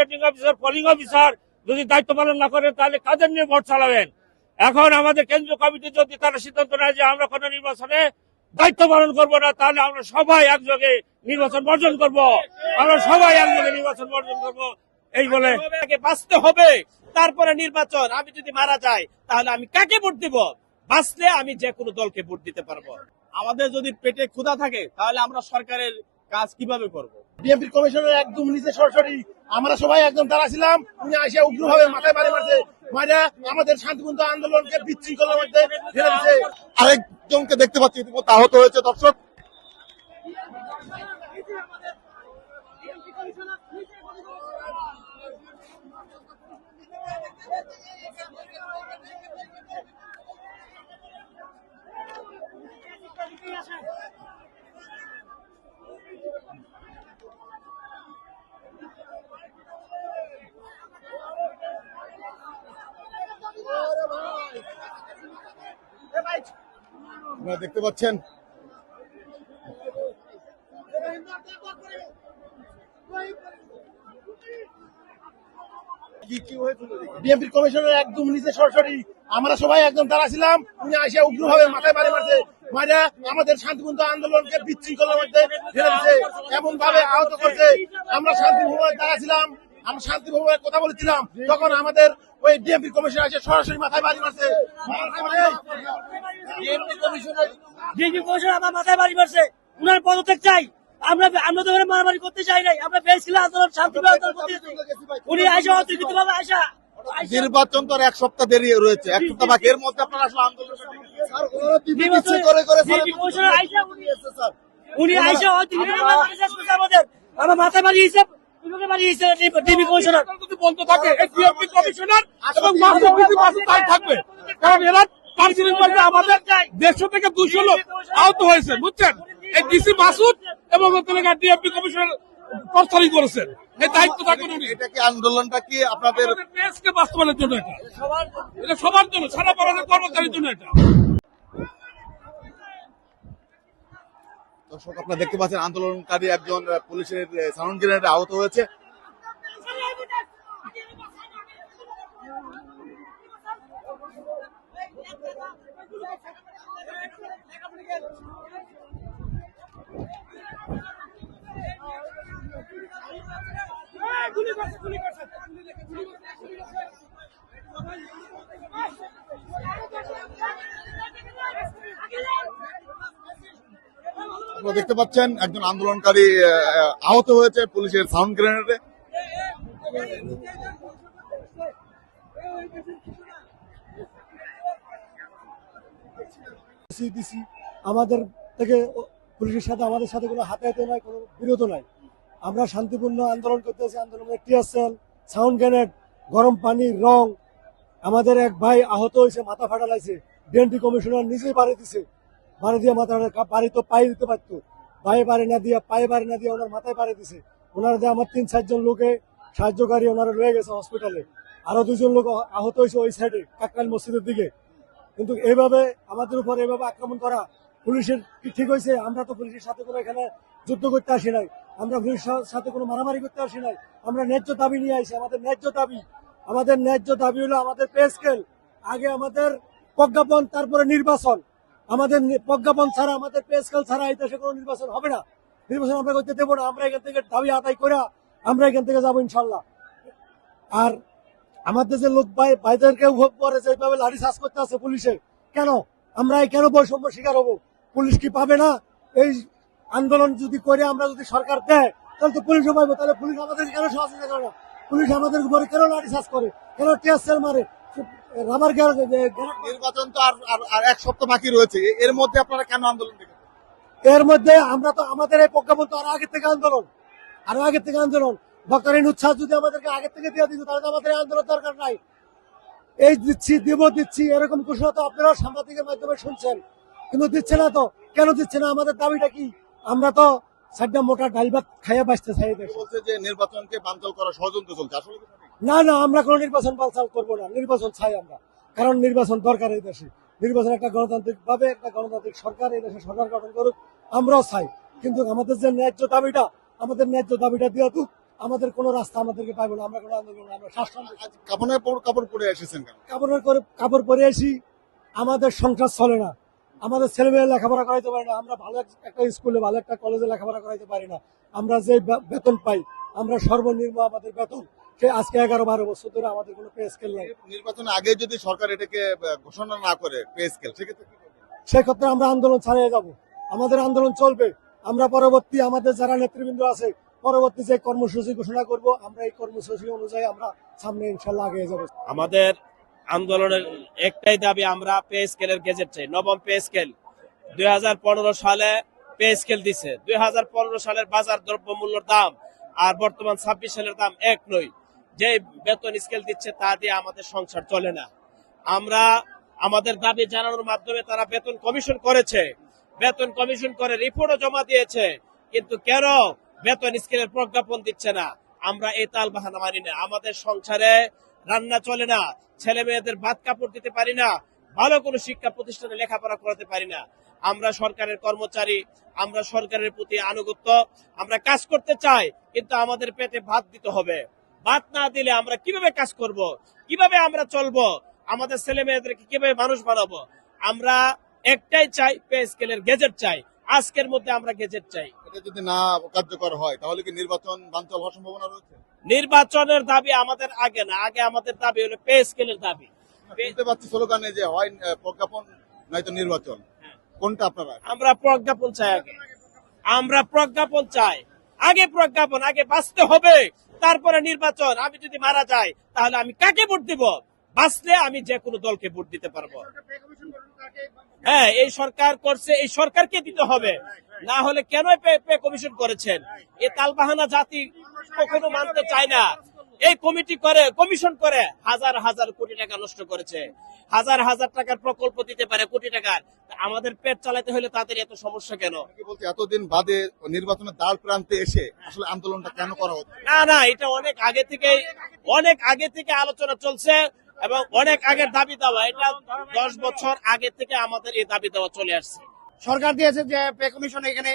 Presiding officer, polling officer যদি দায়িত্ব পালন না করেন তাহলে কাদের নিয়ে ভোট চালাবেন? এখন আমাদের কেন্দ্রীয় কমিটি যদি তারা সিদ্ধান্ত নেয় যে আমরা কোনো নির্বাচনে দায়িত্ব পালন করবো না, তাহলে আমরা সবাই একযোগে নির্বাচন বর্জন করব। আমরা সবাই একযোগে নির্বাচন বর্জন করব এই বলে বাঁচতে হবে, তারপরে নির্বাচন। আমি যদি মারা যাই তাহলে আমি কাকে ভোট দিব? বাঁচলে আমি যে কোনো দলকে ভোট দিতে পারবো। আমাদের যদি পেটে ক্ষুধা থাকে তাহলে আমরা সরকারের কাজ কিভাবে করব? বিএনপির কমিশনার একদম নিচে সরাসরি আমরা সবাই একদম দাঁড়া ছিলাম, উনি এসে উগ্রভাবে মাথায় বাড়ি মারছে, মারা আমাদের শান্তিপূর্ণ আন্দোলনকে বিশৃঙ্খলার মধ্যে ফেলে দিচ্ছে। আরেকজনকে দেখতে পাচ্ছি ইতিমধ্যে আহত হয়েছে। দর্শক, আপনারা দেখতে পাচ্ছেন বিএনপির কমিশনার একদম নিচে সরাসরি আমরা সবাই একদম দাঁড়া ছিলাম, উনি এসে উগ্রভাবে মাথায় বাড়ি মারছে, মারা আমাদের শান্তিপূর্ণ আন্দোলনকে বিশৃঙ্খলার মধ্যে ফেলে দিচ্ছে, এমন ভাবে আহত করছে। আমরা শান্তিভূমিতে দাঁড়া ছিলাম, আমরা শান্তিভূমিতে কথা বলেছিলাম, তখন আমাদের ওই ডিএমপি কমিশনার এসে সরাসরি মাথায় বাড়ি মারছে। ডিএমপি কমিশনার আমার মাথায় বাড়ি মারছে, উনার পদত্যাগ চাই। আমরা তো মারামারি করতে চাই নাই, আমরা পেয়েছিলাম আন্দোলন শান্তিভাবে আন্দোলন করতে। উনি আইসা অতিরিক্ত ভাবে আইসা নির্বাচন তো আর এক সপ্তাহ দেরি রয়েছে, এক সপ্তাহ বাকি, এর মধ্যে আপনারা আসলে আন্দোলন উনি আইসা অতিরিক্ত আমাদের আমার মাথায় বাড়ি হিসেব ডিবি কমিশনার যদি বলতে থাকে এই ডিএমপি কমিশনার এবং মাহমুদ মাসুদ তাই থাকবে, কারণ এরা দার্জিলিং পর্বে আমাদের 150 থেকে 200 লোক আহত হয়েছে, বুঝছেন? এই ডিসি মাসুদ এবং ডিএমপি কমিশনার প্রস্তাব করেছেন, এই দায়িত্ব থাকেন উনি। এটা কি আন্দোলনটা কি আপনাদের দেশকে বাস্তবায়নের জন্য, এটা সবার জন্য, সারা ভারতের কর্মচারীর জন্য এটা। দর্শক, আপনারা দেখতে পাচ্ছেন আন্দোলনকারী একজন পুলিশের সাউন্ড গ্রেনেডে আহত হয়েছে। আপনারা দেখতে পাচ্ছেন একজন আন্দোলনকারী আহত হয়েছে পুলিশের সাউন্ড গ্রেনেডে। আমাদের থেকে পুলিশের সাথে আমাদের সাথে কোনো হাতাহাতি নাই, কোনো বিরোধ নাই। আমরা শান্তিপূর্ণ আন্দোলন করতেছি, আন্দোলনে টিয়ার সেল, সাউন্ড গ্রেনেড, গরম পানি, রং। আমাদের এক ভাই আহত হয়েছে, মাথা ফাটা লাগছে, ডিএমপি কমিশনার নিজেই বাড়ি দিছে, বাড়ি দিয়ে মাথা বাড়ি তো পায়ে দিতে পারতো, পায়ে বাড়ি না দিয়ে পায়ে বাড়ি না দিয়ে ওনার মাথায় বাড়ি দিছে। ওনারা দিয়ে আমার 3-4 জন লোকে সাহায্যকারী ওনারা রয়ে গেছে হসপিটালে, আরো 2 জন লোক আহত হয়েছে ওই সাইডে কাকরাইল মসজিদের দিকে। কিন্তু এইভাবে আমাদের উপর এইভাবে আক্রমণ করা পুলিশের কি ঠিক হয়েছে? আমরা তো পুলিশের সাথে কোনো এখানে যুদ্ধ করতে আসি নাই, আমরা পুলিশের সাথে কোনো মারামারি করতে আসি নাই। আমরা ন্যায্য দাবি নিয়ে আসি, আমাদের ন্যায্য দাবি হলো আমাদের পে স্কেল, আগে আমাদের প্রজ্ঞাপন, তারপরে নির্বাচন। আমাদের প্রজ্ঞাপন ছাড়া, আমাদের পে স্কেল ছাড়া এই দেশে কোনো নির্বাচন হবে না। নির্বাচন আমরা করতে দেবো না। আমরা এখান থেকে দাবি আদায় করে আমরা এখান থেকে যাবো ইনশাল্লাহ। আর আমাদের যে লোক ভাইদেরকে পরে যেভাবে লাঠি চার্জ করতে আছে পুলিশে, কেন আমরা কেন বৈষম্য শিকার হবো? পুলিশ কি পাবে না? এই আন্দোলন যদি করে আমরা যদি সরকার দেয় তাহলে তো পুলিশও পাইবো, তাহলে পুলিশ আমাদের কেন সহযোগিতা করে না? পুলিশ আমাদের উপরে কেন লাঠি চার্জ করে, কেন টিয়ার সেল মারে, রাবার নির্বাচন তো আর এক সপ্তাহ বাকি রয়েছে, এর মধ্যে আপনারা কেন আন্দোলন দেখেন? এর মধ্যে আমরা তো আমাদের এই প্রজ্ঞাপন তো আরো আগের থেকে আন্দোলন ডক্টর ইউনূস স্যার যদি আমাদেরকে আগের থেকে দিয়ে দিত তাহলে আমাদের আন্দোলন দরকার নাই। এই দিচ্ছি এরকম ঘোষণা তো আপনারা সাংবাদিকের মাধ্যমে শুনছেন, কিন্তু দিচ্ছে না তো। কেন দিচ্ছে না? আমাদের দাবিটা কি? আমরা তো সাইডটা মোটা ডাল ভাত খাইয়া বাঁচতে চাই। বলছে যে নির্বাচনকে বানচাল করা ষড়যন্ত্র চলছে, আসলে না, আমরা কোনো নির্বাচন বানচাল করবো না। নির্বাচন চাই আমরা, কারণ নির্বাচন দরকার এই দেশে। নির্বাচন একটা গণতান্ত্রিক ভাবে একটা গণতান্ত্রিক সরকার এই দেশে সরকার গঠন করুক, আমরাও চাই। কিন্তু আমাদের যে ন্যায্য দাবিটা দিয়ে দিক, আমাদের কোনো রাস্তা আমাদেরকে পাইবো না, আমরা কোনো আন্দোলন, আমরা স্বাচ্ছন্দ্য আজ কাপড় পরে এসেছেন কেন? কাপড় পরে আসি, আমাদের সংসার চলে না, আমাদের ছেলেমেয়ে লেখাপড়া করাইতে পারি না, আমরা ভালো একটা স্কুলে ভালো একটা কলেজে লেখাপড়া করাইতে পারি না, আমরা যে বেতন পাই আমরা সর্বনিম্ন আমাদের বেতন সে আজকে 11-12 বছর ধরে আমাদের কোনো পে স্কেল নাই। নির্বাচনের আগে যদি সরকার এটাকে ঘোষণা না করে পে স্কেল, সেক্ষেত্রে কি করবেন? সেক্ষেত্রে আমরা আন্দোলন চালিয়ে যাব, আমাদের আন্দোলন চলবে। আমরা পরবর্তী আমাদের যারা নেতৃবৃন্দ আছে পরবর্তী যে কর্মসূচি ঘোষণা করব, আমরা এই কর্মসূচি অনুযায়ী আমরা সামনে ইনশাল্লাহ আগে যাব। আমাদের আন্দোলনের একটাই দাবি, আমরা পে স্কেলের গেজেট চাই, নবম পে স্কেল। 2015 সালে পে স্কেল দিছে, 2015 সালের বাজার দ্রব্য মূল্যের দাম আর বর্তমান 26 সালের দাম এক নয়। যে বেতন স্কেল দিচ্ছে তা দিয়ে আমাদের সংসার চলে না। আমরা আমাদের দাবি জানানোর মাধ্যমে তারা বেতন কমিশন করেছে, বেতন কমিশন করে রিপোর্টও জমা দিয়েছে, কিন্তু কেন বেতন স্কেলের প্রজ্ঞাপন দিচ্ছে না? আমরা এই তাল বাহানা মানি না। আমাদের সংসারে রান্না চলে না, ছেলে মেয়েদের ভাত কাপড় দিতে পারি না, ভালো কোনো শিক্ষা প্রতিষ্ঠানে লেখাপড়া করাতে পারি না। আমরা সরকারের কর্মচারী, আমরা সরকারের প্রতি আনুগত্য, আমরা কাজ করতে চাই, কিন্তু আমাদের পেটে ভাত দিতে হবে। ভাত না দিলে আমরা কিভাবে কাজ করব, কিভাবে আমরা চলবো, আমাদের ছেলে মেয়েদেরকে কিভাবে মানুষ বানাবো? আমরা একটাই চাই, পে স্কেলের গেজেট চাই। আজকের মধ্যে আমরা গেজেট চাই। এটা যদি না কার্যকর হয় তাহলে কি নির্বাচন বানচাল হওয়ার সম্ভাবনা রয়েছে? নির্বাচনের দাবি আমাদের আগে না, আগে আমাদের দাবি হলো পে স্কেলের দাবি। বুঝতে পারছি স্লোগানে যে হয় প্রজ্ঞাপন নয়তো নির্বাচন, কোনটা আপনারা? আমরা প্রজ্ঞাপন চাই, আগে আমরা প্রজ্ঞাপন চাই, আগে প্রজ্ঞাপন, আগে বাঁচতে হবে, তারপরে নির্বাচন। আমি যদি মারা যাই তাহলে আমি কাকে ভোট দিব? বাঁচলে আমি যে কোনো দলকে ভোট দিতে পারবো। হ্যাঁ, এই সরকার করছে, এই সরকারকে দিতে হবে, না হলে কেন পে কমিশন করেছেন? এই তালবাহানা জাতি কখনো মানতে চায় না। এই কমিটি করে, কমিশন করে হাজার হাজার কোটি টাকা নষ্ট করেছে, হাজার হাজার টাকার প্রকল্প দিতে পারে, কোটি টাকার। আমাদের পেট চালাতে হলে তাদের এত সমস্যা কেন? কি বলছে এতদিন বাদে নির্বাচনের দ্বার প্রান্তে এসে আসলে আন্দোলনটা কেন করা হচ্ছে? না না, এটা অনেক আগে থেকে আলোচনা চলছে এবং অনেক আগের দাবি দেওয়া। এটা 10 বছর আগে থেকে আমাদের এই দাবি দেওয়া চলে আসছে। সরকার দিয়েছে যে পে কমিশন এখানে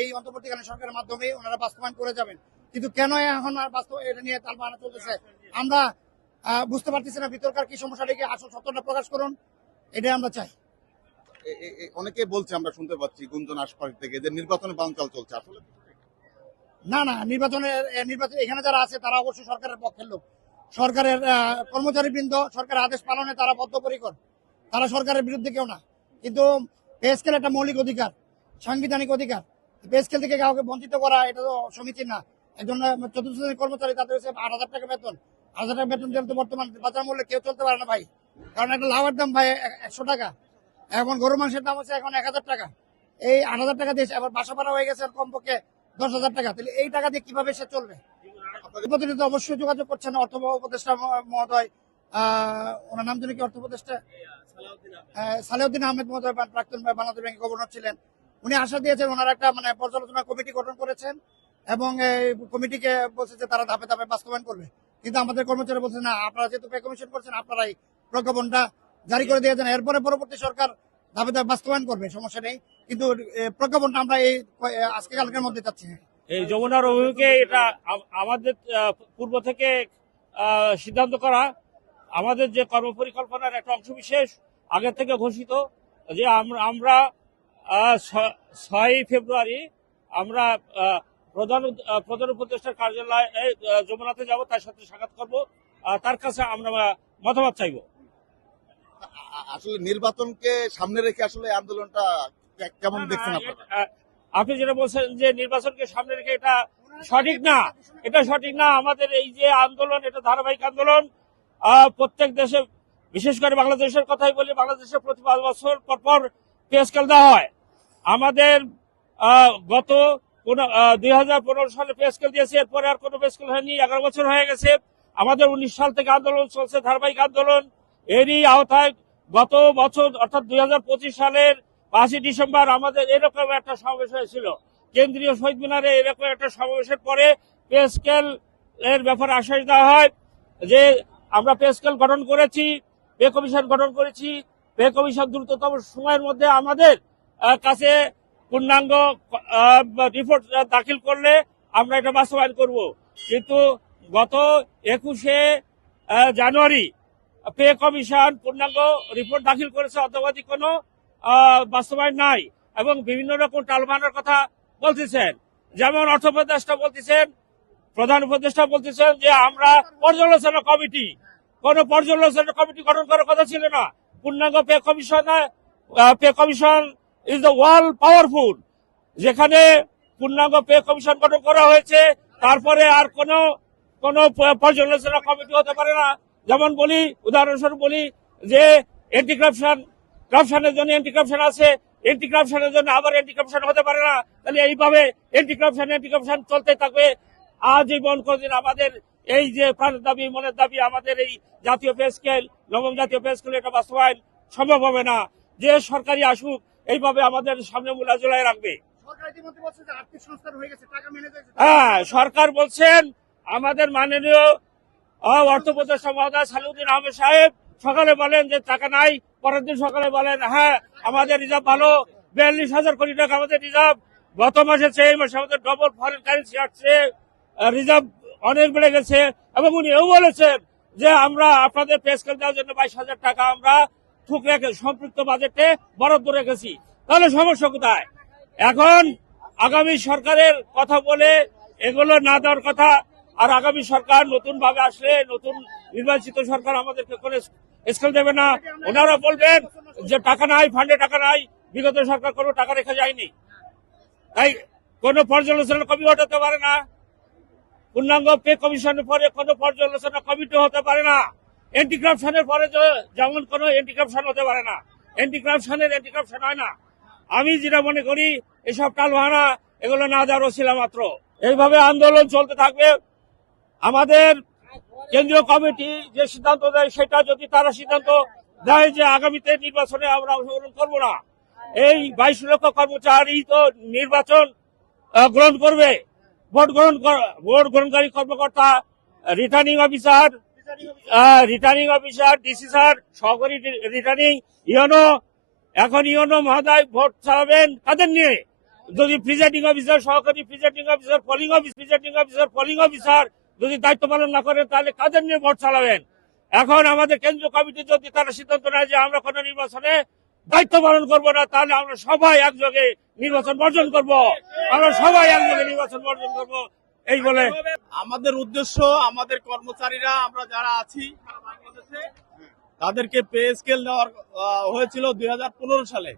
এই অন্তর্বর্তীকালীন সরকারের মাধ্যমে ওনারা বাস্তবায়ন করে যাবেন, কিন্তু কেন এখন আর এটা নিয়ে তালবাহানা চলতেছে আমরা বুঝতে পারতেছি না। ভিতরকার কি সমস্যা রেখে আসল সত্যটা প্রকাশ করুন, এটাই আমরা চাই। অনেকে বলছে, আমরা শুনতে পাচ্ছি গুঞ্জন আশপাশ থেকে যে নির্বাচনে বানচাল চলছে, আসলে না না, নির্বাচন এখানে যারা আছে তারা অবশ্যই সরকারের পক্ষের লোক, সরকারের কর্মচারীবৃন্দ সরকারের আদেশ পালনে তারা বদ্ধপরিকর, তারা সরকারের বিরুদ্ধে কেউ না। কিন্তু পে স্কেল একটা মৌলিক অধিকার, সাংবিধানিক অধিকার। পে স্কেল থেকে কাউকে বঞ্চিত করা এটা তো সমীচীন না। একজন চতুর্থ শ্রেণীর কর্মচারী, তাদের হচ্ছে 8,000 টাকা বেতন, 8,000 টাকা বেতন দিলে তো বর্তমান বাজার মূল্যে কেউ চলতে পারে না ভাই। কারণ একটা লাউয়ের দাম ভাই 100 টাকা, এখন গরু মাংসের দাম হচ্ছে এখন 1,000 টাকা। এই 8,000 টাকা দিয়ে আবার বাসা ভাড়া হয়ে গেছে কমপক্ষে 10,000 টাকা, তাহলে এই টাকা দিয়ে কিভাবে সে চলবে? প্রতিনিধি অবশ্যই যোগাযোগ করছেন অর্থ উপদেষ্টা মহোদয়, ওনার নাম জানি কি, অর্থ উপদেষ্টা সালেউদ্দিন আহমেদ মহোদয়, প্রাক্তন বাংলাদেশ ব্যাংকের গভর্নর ছিলেন। উনি আশা দিয়েছেন, ওনারা একটা পর্যালোচনা কমিটি গঠন করেছেন এবং এই কমিটিকে বলছে যে তারা ধাপে ধাপে বাস্তবায়ন করবে। কিন্তু আমাদের কর্মচারী বলছে না, আপনারা যেহেতু পে কমিশন করছেন আপনারাই প্রজ্ঞাপনটা জারি করে দিয়েছেন, এরপরে পরবর্তী সরকার ধাপে ধাপে বাস্তবায়ন করবে, সমস্যা নেই। কিন্তু প্রজ্ঞাপনটা আমরা এই আজকে কালকের মধ্যে চাচ্ছি। এই যমুনার অভিমুখে এটা আমাদের পূর্ব থেকে সিদ্ধান্ত করা, আমাদের যে কর্মপরিকল্পনার একটা অংশ বিশেষ আগে থেকে ঘোষিত যে আমরা 6 ফেব্রুয়ারি আমরা প্রধান উপদেষ্টার কার্যালয়ে যমুনাতে যাব, তার সাথে সাক্ষাৎ করব, তার কাছে আমরা মতামত চাইব। আসলে নির্বাচনকে সামনে রেখে আসলে আন্দোলনটা কেমন দেখছেন আপনারা? আপনি যেটা বলছেন যে নির্বাচনকে সামনে রেখে, এটা সঠিক না, এটা সঠিক না। আমাদের এই যে আন্দোলন, এটা ধারাবাহিক আন্দোলন। প্রত্যেক দেশে, বিশেষ করে বাংলাদেশের কথাই বলি, বাংলাদেশে প্রতি 5 বছর পর পে স্কেল দেওয়া হয়। আমাদের গত 2015 সালে পে স্কেল দিয়েছে, এরপরে আর কোনো পে স্কেল হয়নি, 11 বছর হয়ে গেছে। আমাদের 19 সাল থেকে আন্দোলন চলছে, ধারাবাহিক আন্দোলন। এরই আওতায় গত বছর অর্থাৎ 2025 সালের 5 ডিসেম্বর আমাদের এরকম একটা সমাবেশ হয়েছিল কেন্দ্রীয় শহীদ মিনারে। এরকম একটা সমাবেশের পরে পে স্কেল এর ব্যাপারে আশ্বাস দেওয়া হয় যে আমরা পে স্কেল গঠন করেছি, পে কমিশন গঠন করেছি, পে কমিশন দ্রুততম সময়ের মধ্যে আমাদের কাছে পূর্ণাঙ্গ রিপোর্ট দাখিল করলে আমরা এটা বাস্তবায়ন করব। কিন্তু গত 21শে জানুয়ারি পে কমিশন পূর্ণাঙ্গ রিপোর্ট দাখিল করেছে, অদ্যাবধি কোনো বাস্তবায়ন নাই এবং বিভিন্ন রকম টালমানোর কথা বলতেছেন। যেমন অর্থ উপদেষ্টা বলতেছেন, প্রধান উপদেষ্টা বলতেছেন যে আমরা পর্যালোচনা কমিটি, কোন পর্যালোচনা কমিটি গঠন করার কথা ছিল না। পূর্ণাঙ্গ pay commission is the wall powerful, যেখানে পূর্ণাঙ্গ পে কমিশন গঠন করা হয়েছে, তারপরে আর কোন পর্যালোচনা কমিটি হতে পারে না। যেমন বলি, উদাহরণস্বরূপ বলি যে অ্যান্টি কারাপশনের জন্য অ্যান্টি কারাপশন আছে, অ্যান্টি কারাপশনের জন্য আবার অ্যান্টি কারাপশন হতে পারে না। তাহলে এইভাবে অ্যান্টি কারাপশন চলতে থাকবে আজীবন কোনদিন। আমাদের এই যে প্রাণের দাবি, মনের দাবি, আমাদের এই জাতীয় পে স্কেল, নবম জাতীয় পে স্কেল, এটা বাস্তবায়ন সম্ভব হবে না। যে সরকারি আসুক, এইভাবে আমাদের সামনে মূলা ঝুলাই রাখবে। হ্যাঁ, সরকার বলছেন, আমাদের মাননীয় অর্থ উপদেষ্টা মহোদয় সালেউদ্দিন আহমেদ সাহেব সকালে বলেন যে টাকা নাই, পরের দিন সকালে বলেন হ্যাঁ আমাদের রিজার্ভ ভালো, 42,000 কোটি টাকা আমাদের রিজার্ভ। গত মাসে এই মাসে আমাদের ডবল ফরেন কারেন্সি আসছে, রিজার্ভ অনেক বেড়ে গেছে। এবং উনি এও বলেছেন যে আমরা আপনাদের পে স্কেল দেওয়ার জন্য 22,000 টাকা আমরা সম্পৃক্ত বাজেটে বরাদ্দ রেখেছি। তাহলে সমস্যা কোথায়? এখন আগামী সরকারের কথা বলে এগুলো না দেওয়ার কথা। আর আগামী সরকার নতুন ভাবে আসলে, নতুন নির্বাচিত সরকার আমাদেরকে কোনো স্কেল দেবে না। ওনারা বলবেন যে টাকা নাই, ফান্ডে টাকা নাই, বিগত সরকার কোনো টাকা রেখে যায়নি, তাই কোনো পর্যালোচনা কমিটি হতে পারে না। পূর্ণাঙ্গ পে কমিশনের পরে কোনো পর্যালোচনা কমিটি হতে পারে না। অ্যান্টি কারাপশনের পরে যেমন কোনো অ্যান্টি কারাপশন হতে পারে না। অ্যান্টি কারাপশন হয় না। আমি যেটা মনে করি, এসব টালবাহানা এগুলো না দেওয়ার ওসিলা মাত্র। এইভাবে আন্দোলন চলতে থাকবে। আমাদের কেন্দ্রীয় কমিটি যে সিদ্ধান্ত দেয়, সেটা যদি তারা সিদ্ধান্ত দেয় যে আগামীতে নির্বাচনে আমরা অংশগ্রহণ করবো না, এই 22 লক্ষ কর্মচারী তো নির্বাচন গ্রহণ করবে। ভোট গ্রহণকারী কর্মকর্তা, রিটার্নিং অফিসার, ডিসি স্যার, সহকারী রিটার্নিং, ইউনো। এখন ইউনো মহোদয় ভোট চালাবেন তাদের নিয়ে। যদি প্রিজাইডিং অফিসার, সহকারী প্রিজাইডিং অফিসার, পোলিং অফিসার যদি দায়িত্ব পালন না করেন, তাহলে কাদের নিয়ে ভোট চালাবেন? এখন আমাদের কেন্দ্রীয় কমিটি যদি তারা সিদ্ধান্ত নেয় যে আমরা কোন নির্বাচনে দায়িত্ব পালন করব না, তাহলে আমরা সবাই একযোগে নির্বাচন বর্জন করব। এই বলে আমাদের উদ্দেশ্য, আমাদের কর্মচারীরা আমরা যারা আছি বাংলাদেশে, তাদেরকে পে স্কেল দেওয়ার হয়েছিল 2015 সালে।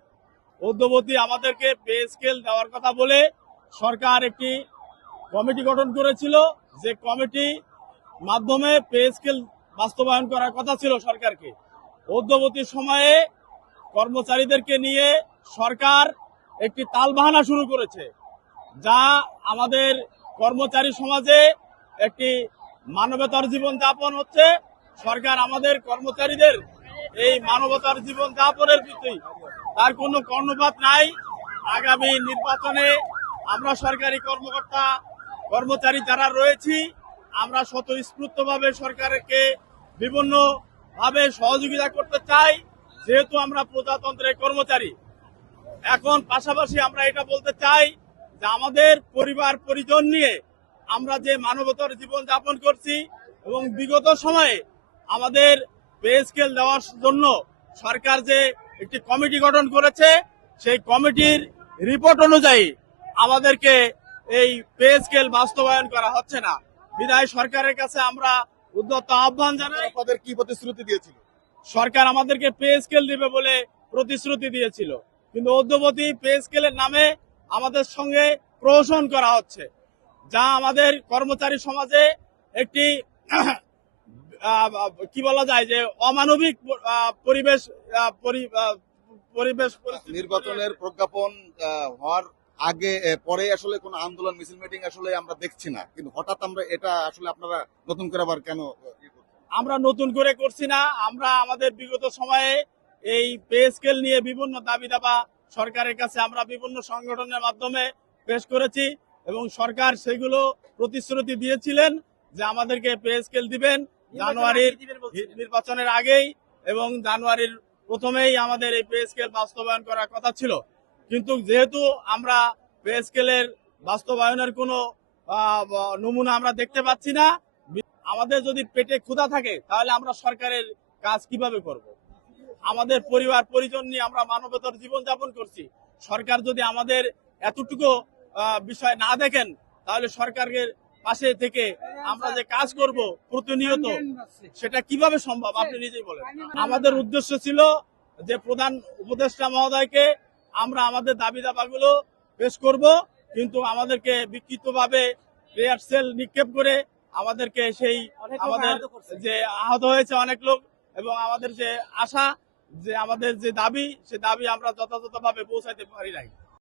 অদ্যবধি আমাদেরকে পে স্কেল দেওয়ার কথা বলে সরকার একটি কমিটি গঠন করেছিল, যে কমিটি মাধ্যমে পে স্কেল বাস্তবায়ন করার কথা ছিল সরকারকে। অদ্যবধি সময়ে কর্মচারীদেরকে নিয়ে সরকার একটি তালবাহানা শুরু করেছে, যা আমাদের কর্মচারী সমাজে একটি মানবতার জীবন যাপন হচ্ছে। সরকার আমাদের কর্মচারীদের এই মানবতার জীবন যাপনের প্রতি তার কোনো কর্ণপাত নাই। আগামী নির্বাচনে আমরা সরকারি কর্মচারী যারা রয়েছি, আমরা স্বতঃস্ফূর্তভাবে সরকারকে বিভিন্ন ভাবে সহযোগিতা করতে চাই, যেহেতু আমরা প্রজাতন্ত্রের কর্মচারী। এখন পাশাপাশি আমরা এটা বলতে চাই যে আমাদের পরিবার পরিজন নিয়ে আমরা যে মানবতার জীবন যাপন করছি, এবং বিগত সময়ে আমাদের পে স্কেল দেওয়ার জন্য সরকার যে একটি কমিটি গঠন করেছে, সেই কমিটির রিপোর্ট অনুযায়ী আমাদেরকে এই পে স্কেল বাস্তবায়ন করা হচ্ছে না। বিধায় সরকারের কাছে আমরা উদ্যত আহ্বান জানাই। আপনাদের কি প্রতিশ্রুতি দিয়েছিল? সরকার আমাদেরকে পে স্কেল দিবে বলে প্রতিশ্রুতি দিয়েছিল, কিন্তু অদ্যবধি পে স্কেলের নামে আমাদের সঙ্গে প্রহসন করা হচ্ছে, যা আমাদের কর্মচারী সমাজে একটি কি বলা যায় যে অমানবিক পরিবেশ। নির্বাচনের প্রজ্ঞাপন হওয়ার আগে পরে আসলে কোন আন্দোলন, মিছিল, মিটিং আসলে আমরা দেখছি না, কিন্তু হঠাৎ আমরা এটা আসলে আপনারা নতুন করে আবার কেন? আমরা নতুন করে করছি না। আমরা আমাদের বিগত সময়ে এই পে স্কেল নিয়ে বিভিন্ন দাবি দাবা সরকারের কাছে আমরা বিভিন্ন সংগঠনের মাধ্যমে পেশ করেছি, এবং সরকার সেগুলো প্রতিশ্রুতি দিয়েছিলেন যে আমাদেরকে পে স্কেল দিবেন জানুয়ারির নির্বাচনের আগেই, এবং জানুয়ারির প্রথমেই আমাদের এই পে স্কেল বাস্তবায়ন করার কথা ছিল। কিন্তু যেহেতু আমরা পে স্কেলের বাস্তবায়নের কোনো নমুনা আমরা দেখতে পাচ্ছি না। আমাদের যদি পেটে ক্ষুধা থাকে তাহলে আমরা সরকারের কাজ কিভাবে করব? আমাদের পরিবার পরিজন নিয়ে আমরা মানবতার জীবন যাপন করছি। সরকার যদি আমাদের এতটুকু বিষয় না দেখেন তাহলে সরকারের পাশে থেকে আমরা যে কাজ করব প্রতিনিয়ত সেটা কিভাবে সম্ভব আপনি নিজেই বলেন। আমাদের উদ্দেশ্য ছিল যে প্রধান উপদেষ্টা মহোদয়কে আমরা আমাদের দাবি দাবাগুলো পেশ করব, কিন্তু আমাদেরকে বিক্ষিপ্তভাবে প্রেয়ার সেল নিক্ষেপ করে আমাদেরকে সেই আমাদের যে আহত হয়েছে অনেক লোক এবং আমাদের যে আশা যে আমাদের যে দাবি সে দাবি আমরা যথাযথভাবে পৌঁছাইতে পারি নাই।